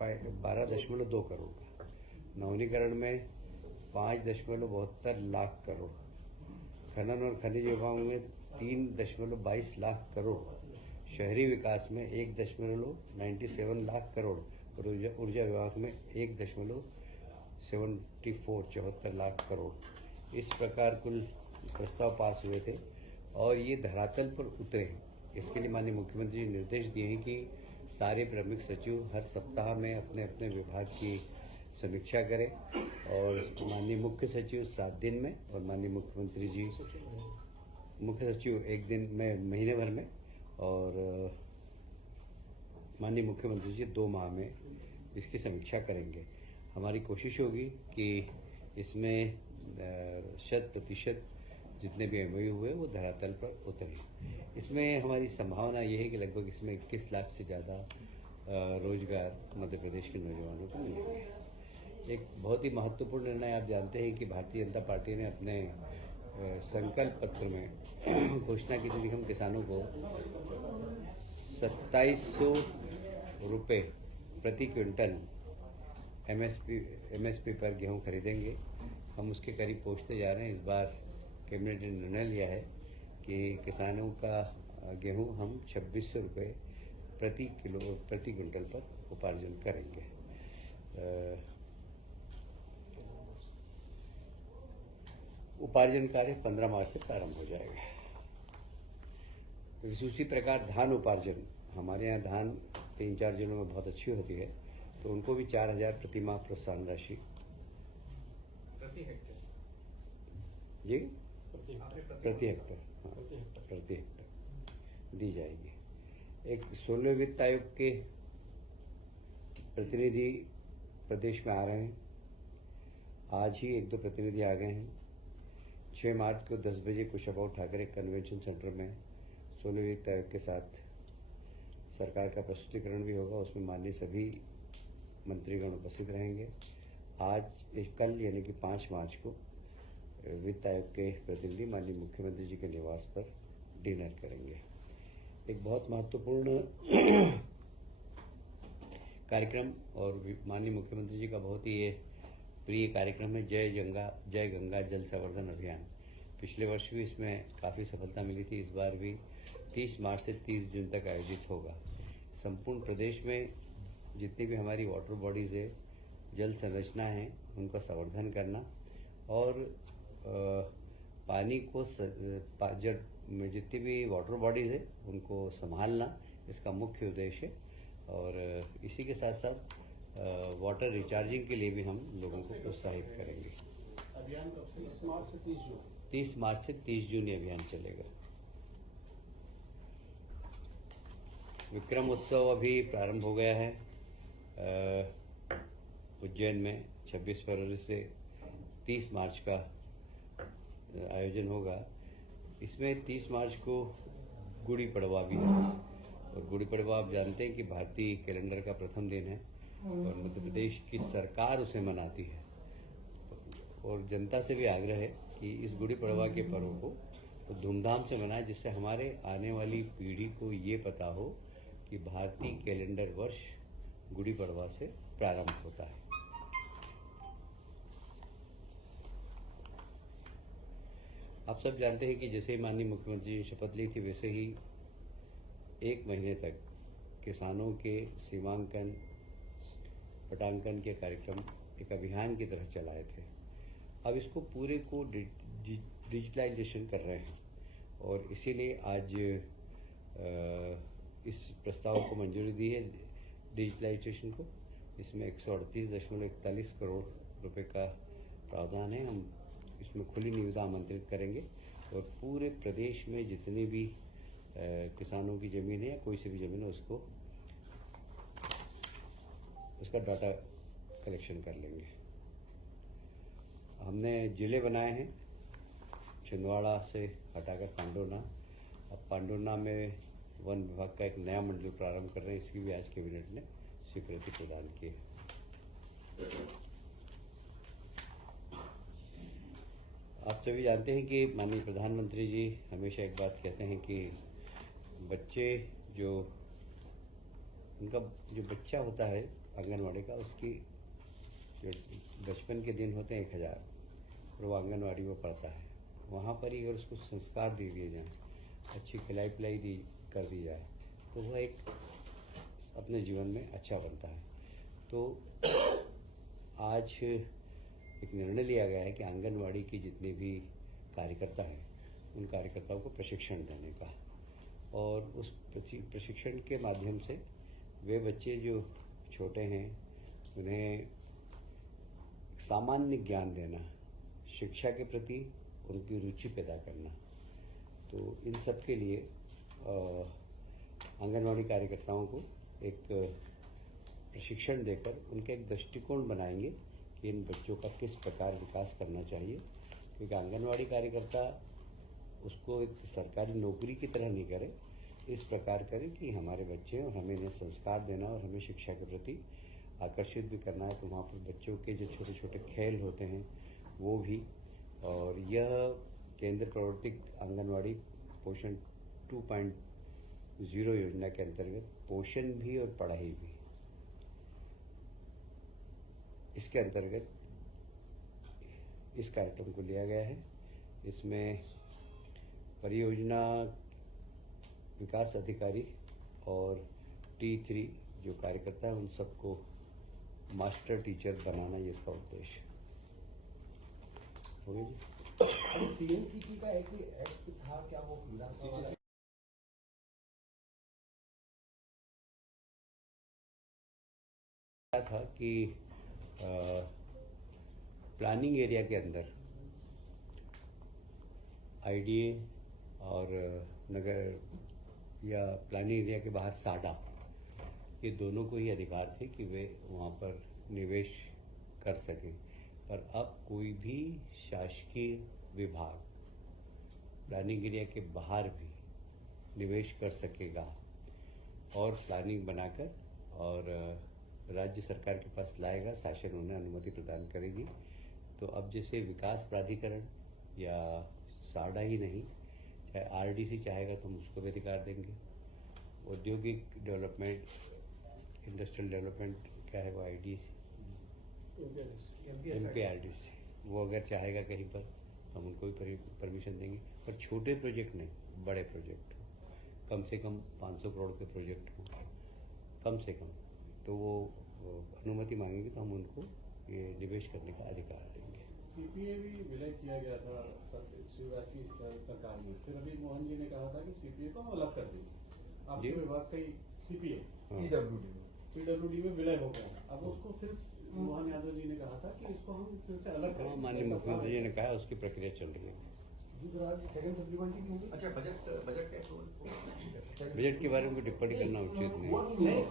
12.2 करोड़ का, नवीनीकरण में 5.72 लाख करोड़, खनन और खनिज विभाग में 3.22 लाख करोड़, शहरी विकास में 1.97 लाख करोड़ और ऊर्जा विभाग में 1.74 लाख करोड़। इस प्रकार कुल प्रस्ताव पास हुए थे और ये धरातल पर उतरे। इसके लिए माननीय मुख्यमंत्री जी निर्देश दिए हैं कि सारे प्रमुख सचिव हर सप्ताह में अपने अपने विभाग की समीक्षा करें और माननीय मुख्य सचिव 7 दिन में और माननीय मुख्यमंत्री जी मुख्य सचिव 1 दिन में महीने भर में और माननीय मुख्यमंत्री जी 2 माह में इसकी समीक्षा करेंगे। हमारी कोशिश होगी कि इसमें 100% जितने भी एमओयू हुए वो धरातल पर उतरे। इसमें हमारी संभावना ये है कि लगभग इसमें 21 लाख से ज़्यादा रोजगार मध्य प्रदेश के नौजवानों को मिलेंगे। एक बहुत ही महत्वपूर्ण निर्णय आप जानते हैं कि भारतीय जनता पार्टी ने अपने संकल्प पत्र में घोषणा की थी कि हम किसानों को 2700 रुपये प्रति क्विंटल एमएसपी पर गेहूं खरीदेंगे। हम उसके करीब पहुंचते जा रहे हैं। इस बार कैबिनेट ने निर्णय लिया है कि किसानों का गेहूं हम 2600 रुपये प्रति क्विंटल पर उपार्जन करेंगे। उपार्जन कार्य 15 मार्च से प्रारंभ हो जाएगा। उसी प्रकार धान उपार्जन, हमारे यहाँ धान 3-4 जिलों में बहुत अच्छी होती है, तो उनको भी 4000 प्रति माह प्रोत्साहन राशि प्रति हेक्टेयर जी प्रति हेक्टेयर दी जाएगी। एक 16वें वित्त आयोग के प्रतिनिधि प्रदेश में आ रहे हैं। आज ही 1-2 प्रतिनिधि आ गए हैं। 6 मार्च को 10 बजे कुशाभाऊ ठाकरे कन्वेंशन सेंटर में 16वें वित्त आयोग के साथ सरकार का प्रस्तुतिकरण भी होगा। उसमें माननीय सभी मंत्रीगण उपस्थित रहेंगे। कल यानी कि 5 मार्च को वित्त आयोग के प्रतिनिधि माननीय मुख्यमंत्री जी के निवास पर डिनर करेंगे। एक बहुत महत्वपूर्ण कार्यक्रम और माननीय मुख्यमंत्री जी का बहुत ही ये प्रिय कार्यक्रम है जय गंगा जल संवर्धन अभियान। पिछले वर्ष भी इसमें काफ़ी सफलता मिली थी। इस बार भी 30 मार्च से 30 जून तक आयोजित होगा। संपूर्ण प्रदेश में जितनी भी हमारी वाटर बॉडीज़ है, जल संरचना है, उनका संवर्धन करना और पानी को जितनी भी वाटर बॉडीज़ है उनको संभालना इसका मुख्य उद्देश्य है। और इसी के साथ साथ वाटर रिचार्जिंग के लिए भी हम लोगों को प्रोत्साहित करेंगे। अभियान कब से? 30 मार्च से 30 जून। 30 मार्च से 30 जून ये अभियान चलेगा। विक्रम उत्सव अभी प्रारंभ हो गया है उज्जैन में। 26 फरवरी से 30 मार्च का आयोजन होगा। इसमें 30 मार्च को गुड़ी पड़वा भी है और गुड़ी पड़वा आप जानते हैं कि भारतीय कैलेंडर का प्रथम दिन है और मध्य प्रदेश की सरकार उसे मनाती है। और जनता से भी आग्रह है कि इस गुड़ी पड़वा के पर्व को तो धूमधाम से मनाएं, जिससे हमारे आने वाली पीढ़ी को ये पता हो कि भारतीय कैलेंडर वर्ष गुड़ी पड़वा से प्रारंभ होता है। आप सब जानते हैं कि जैसे ही माननीय मुख्यमंत्री ने शपथ ली थी, वैसे ही 1 महीने तक किसानों के सीमांकन पटांकन के कार्यक्रम एक अभियान की तरह चलाए थे। अब इसको पूरे को डिजिटलाइजेशन कर रहे हैं और इसीलिए आज इस प्रस्ताव को मंजूरी दी है डिजिटलाइजेशन को। इसमें 138.41 करोड़ रुपए का प्रावधान है। हम इसमें खुली निविदा आमंत्रित करेंगे और पूरे प्रदेश में जितनी भी किसानों की जमीन है या कोई सी भी जमीन है उसका डाटा कलेक्शन कर लेंगे। हमने जिले बनाए हैं, छिंदवाड़ा से हटाकर पांडुरना। अब पांडुरना में वन विभाग का एक नया मंडल प्रारंभ कर रहे हैं। इसकी भी आज कैबिनेट ने स्वीकृति प्रदान की है। आप सभी जानते हैं कि माननीय प्रधानमंत्री जी हमेशा एक बात कहते हैं कि बच्चे जो उनका जो बच्चा होता है आंगनवाड़ी का, उसकी जो बचपन के दिन होते हैं 1000, और वो आंगनवाड़ी में पढ़ता है। वहाँ पर ही अगर उसको संस्कार दे दिए जाएँ, अच्छी खिलाई पिलाई कर दी जाए, तो वह एक अपने जीवन में अच्छा बनता है। तो आज एक निर्णय लिया गया है कि आंगनवाड़ी की जितने भी कार्यकर्ता हैं, उन कार्यकर्ताओं को प्रशिक्षण देने का, और उस प्रशिक्षण के माध्यम से वे बच्चे जो छोटे हैं उन्हें सामान्य ज्ञान देना, शिक्षा के प्रति उनकी रुचि पैदा करना। तो इन सब के लिए आंगनवाड़ी कार्यकर्ताओं को एक प्रशिक्षण देकर उनका एक दृष्टिकोण बनाएंगे कि इन बच्चों का किस प्रकार विकास करना चाहिए, क्योंकि आंगनवाड़ी कार्यकर्ता उसको एक सरकारी नौकरी की तरह नहीं करे, इस प्रकार करें कि हमारे बच्चे और हमें इन्हें संस्कार देना और हमें शिक्षा के प्रति आकर्षित भी करना है। तो वहाँ पर बच्चों के जो छोटे छोटे खेल होते हैं वो भी, और यह केंद्र प्रवर्तित आंगनवाड़ी पोषण 2.0 योजना के अंतर्गत पोषण भी और पढ़ाई भी, इसके अंतर्गत इस कार्यक्रम को लिया गया है। इसमें परियोजना विकास अधिकारी और T3 जो कार्यकर्ता है उन सबको मास्टर टीचर बनाना, ये इसका उद्देश्य हो गया जी। टीएनसीपी का एक एक्ट था, क्या वो विधानसभा था कि प्लानिंग एरिया के अंदर आईडीए और नगर या प्लानिंग एरिया के बाहर साडा, ये दोनों को ही अधिकार थे कि वे वहाँ पर निवेश कर सकें। पर अब कोई भी शासकीय विभाग प्लानिंग एरिया के बाहर भी निवेश कर सकेगा, और प्लानिंग बनाकर और राज्य सरकार के पास लाएगा, शासन उन्हें अनुमति प्रदान करेगी। तो अब जैसे विकास प्राधिकरण या साडा ही नहीं, चाहे आरडीसी चाहेगा तो हम उसको भी अधिकार देंगे। औद्योगिक डेवलपमेंट, इंडस्ट्रियल डेवलपमेंट क्या है वो MPRDC, वो अगर चाहेगा कहीं पर तो हम उनको भी परमिशन देंगे। पर छोटे प्रोजेक्ट नहीं, बड़े प्रोजेक्ट कम से कम 500 करोड़ के प्रोजेक्ट हों, कम से कम, तो वो अनुमति मांगेंगे तो हम उनको ये निवेश करने का अधिकार देंगे। सीपीए भी विलय किया गया था शिवराज की सरकार में, फिर अभी मोहन जी ने कहा था कि सीपीए को हम अलग कर देंगे। आपके विभाग का ही सीपीए पीडब्ल्यूडी में विलय हो गया, अब उसको फिर मोहन यादव जी ने कहा था कि इसको हम फिर से अलग करें। माननीय मुख्यमंत्री जी ने कहा, उसकी प्रक्रिया चल रही है। अच्छा, बजट बजट के बारे में टिप्पणी करना उचित नहीं।